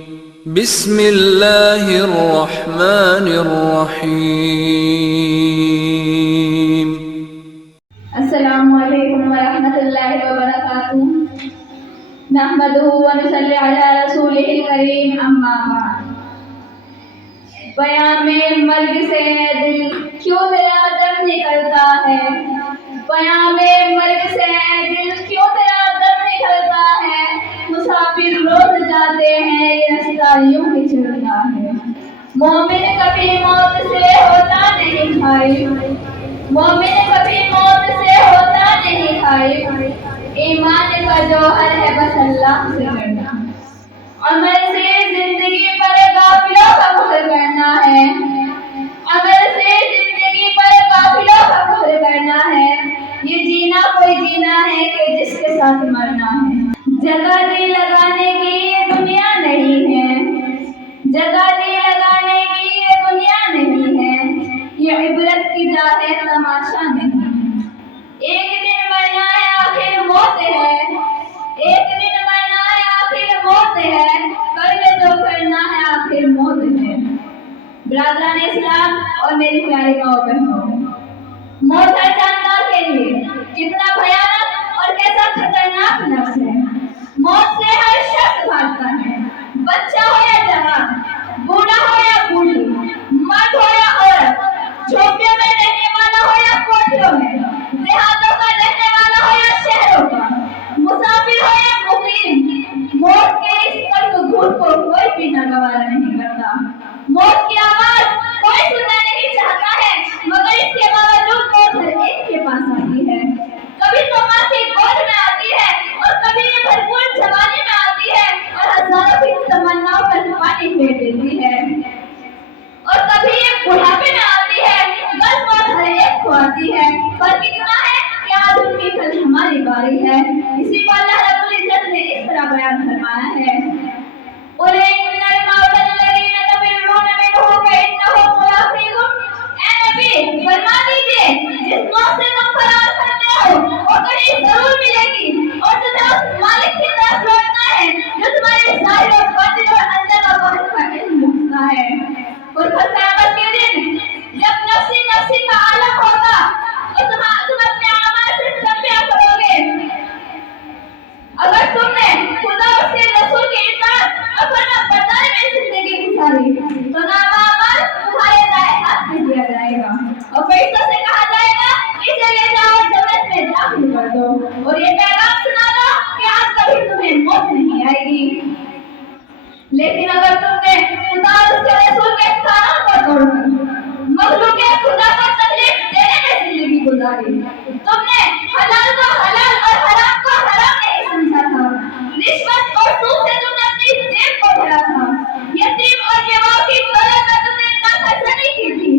بسم اللہ الرحمن الرحیم۔ السلام علیکم ورحمۃ اللہ وبرکاتہ۔ نحمدہ ونصلی علی رسولہ الکریم، اما بعد۔ پیام مرگ سے دل کیوں تیرا درد نکلتا ہے، پیام مرگ سے دل کیوں تیرا درد نکلتا ہے، مسافر روز جاتے ہیں یہ رستہ یوں ہی چلتا ہے، مومن کبھی موت سے ہوتا نہیں خائف، مومن کبھی موت سے ہوتا نہیں خائف، ایمان کا جوہر ہے بس اللہ سے ڈرنا، عمل سے زندگی پر غافلوں کا فخر کرنا ہے، عمل سے زندگی پر غافلوں کا فخر کرنا ہے، یہ جینا کوئی جینا ہے کہ جس کے ساتھ مرنا ہے، جگہ دی لگانے کی یہ دنیا نہیں ہے، جگہ دی لگانے کی یہ دنیا نہیں ہے، یہ عبرت کی جا ہے تماشا نہیں، ایک دن مرنا ہے آخر موت ہے، ایک دن مرنا ہے آخر موت ہے، کر لے جو کرنا ہے آخر موت ہے۔ برادران اسلام اور میری پیاری ماں بہنوں، موت ہر جاندار کے لیے کتنا بھیانک اور کیسا خطرناک نفس ہے، موت سے ہر شخص بھاگتا ہے، بچہ ہو یا جوان، بوڑھا ہو یا بوڑھی، مرد ہو یا عورت، جھوپڑیوں میں رہنے والا ہو یا کوٹھیوں میں، دیہاتوں کا رہنے والا ہو یا شہروں کا، مسافر ہو یا مقیم، موت کے اس تلخ گھوٹ کو کوئی پینا گوارا نہیں کرتا، موت کی آواز کوئی سننا نہیں چاہتا ہے، مگر اس کے باوجود موت ہر ایک کے پاس آتی ہے، کبھی تو ماں کی گود میں آتی ہے اور کبھی یہ بھرپور جوانی میں آتی ہے اور ہزاروں کی تمناؤں پر پانی پھیر دیتی ہے، اور کبھی یہ بڑھاپے میں آتی ہے، بس موت ہر ایک کو آتی ہے، فرق اتنا ہے کہ آج ان کی کل ہماری باری ہے، اسی کو اللہ رب العزت نے اس طرح بیان فرمایا ہے، اولئک الموت الذین تفرون منہ فإنہ ملاقیکم۔ اے نبی فرما دیجئے جس موت سے تم فرار کرتے ہو وہ قریب ضرور ملے گی، اور تمہیں اس مالک کی طرف لوٹنا ہے جو تمہارے ظاہر اور باطن اور اندر و باہر کا علم رکھتا ہے، اور پھر قیامت کے دن جب نفسی نفسی کا عالم ہوگا اور تم اپنے اعمال سے تنبیہ کرو گے، اگر تم نے خدا اور اس کے رسول کی اطاعت اور فرمانبرداری میں زندگی گزاری تو نامہ اعمال تمہارے دائیں ہاتھ میں دیا جائے گا اور فرشتوں سے کہا جائے گا اسے لے جاؤ جنت میں داخل کر دو اور یہ پیغام سنا دو کہ آج کبھی تمہیں موت نہیں آئے گی، لیکن اگر تم نے خدا اور اس کے رسول کے قانون کو توڑ کر مخلوق خدا کو تکلیف دینے میں زندگی گزاری، تم نے حلال کو حلال اور حرام کو حرام نہیں سمجھا تھا، رشوت اور سود سے تم نے اپنی جیب کو بھرا تھا، یتیم اور بیواؤں کی دولت میں تم نے نافرمانی کی تھی،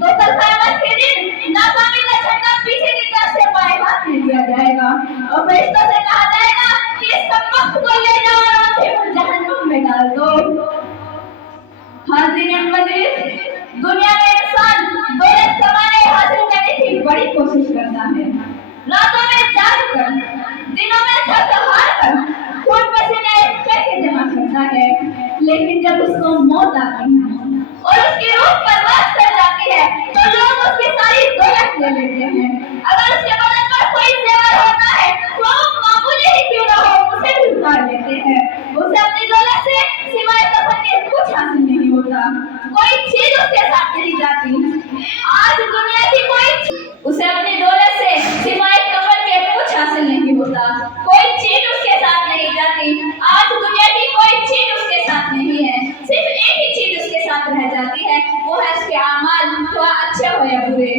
تو کل قیامت کے دن ناکامی کا جھنڈا پیچھے کی طرف سے بائیں ہاتھ میں دیا جائے گا اور فرشتوں سے کہا جائے گا کہ اس کمبخت کو لے جاؤ اور اسے جہنم میں ڈال دو۔ حاضرین مجلس، دنیا میں انسان دولت کمانے حاصل کرنے کی بڑی کوشش کرتا ہے، راتوں میں جاگ کر دنوں میں تھک ہار کر خون پسینے کر کے جمع کرتا ہے، لیکن جب اس کو موت آتی ہے اور اس کی روح پرواز کر جاتی ہے تو لوگ اس کی ساری دولت لے لیتے ہیں، اگر اس کے بدن پر کوئی زیور ہوتا ہے تو معمولی ہی کیوں نہ ہو اسے بھی اتار لیتے ہیں، اسے اپنی دولت سے سوائے کفن کے کچھ حاصل نہیں ہوتا، کوئی چیز اس کے ساتھ نہیں جاتی، آج دنیا کی کوئی اسے اپنی دولت سے سوائے کفن کے کچھ حاصل نہیں ہوتا، کوئی چیز اس کے ساتھ نہیں جاتی، آج دنیا کی کوئی چیز اس کے ساتھ نہیں ہے، صرف ایک ہی چیز اس کے ساتھ رہ جاتی ہے، وہ ہے اس کے اعمال، خواہ اچھے ہو یا برے۔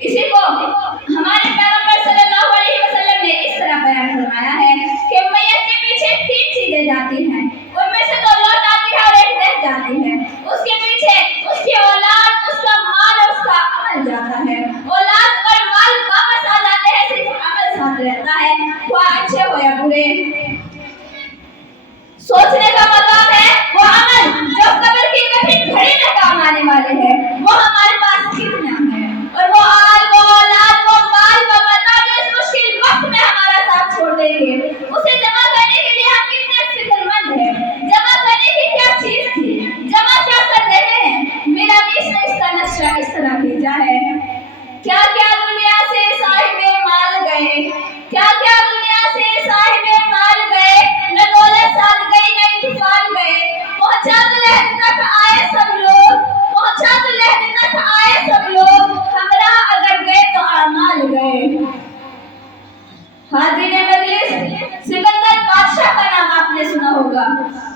اسی کو ہمارے پیغمبر صلی اللہ علیہ وسلم نے اس طرح بیان فرمایا ہے کہ میت کے پیچھے تین چیزیں جاتی ہیں، ان میں سے دو لوٹ آتی ہے اور ایک رہ جاتی ہے، اس کے پیچھے اس کی اولاد، اس کا مال اور اس کا عمل جاتا ہے، اولاد اور مال واپس آ جاتے ہیں، صرف عمل ساتھ رہتا ہے، خواہ اچھے ہو یا برے۔ سوچنے کا مقام ہے وہ عمل جو قبر کی کٹھن گھڑی میں کام آنے والے ہیں، وہ ہمارے پاس کتنا ہے، اور وہ آل، وہ اولاد، وہ مال، وہ متا جو اس مشکل وقت میں ہمارا ساتھ چھوڑ دیں گے، اسے جمع کرنے کے لیے ہم کتنے فکر مند ہیں،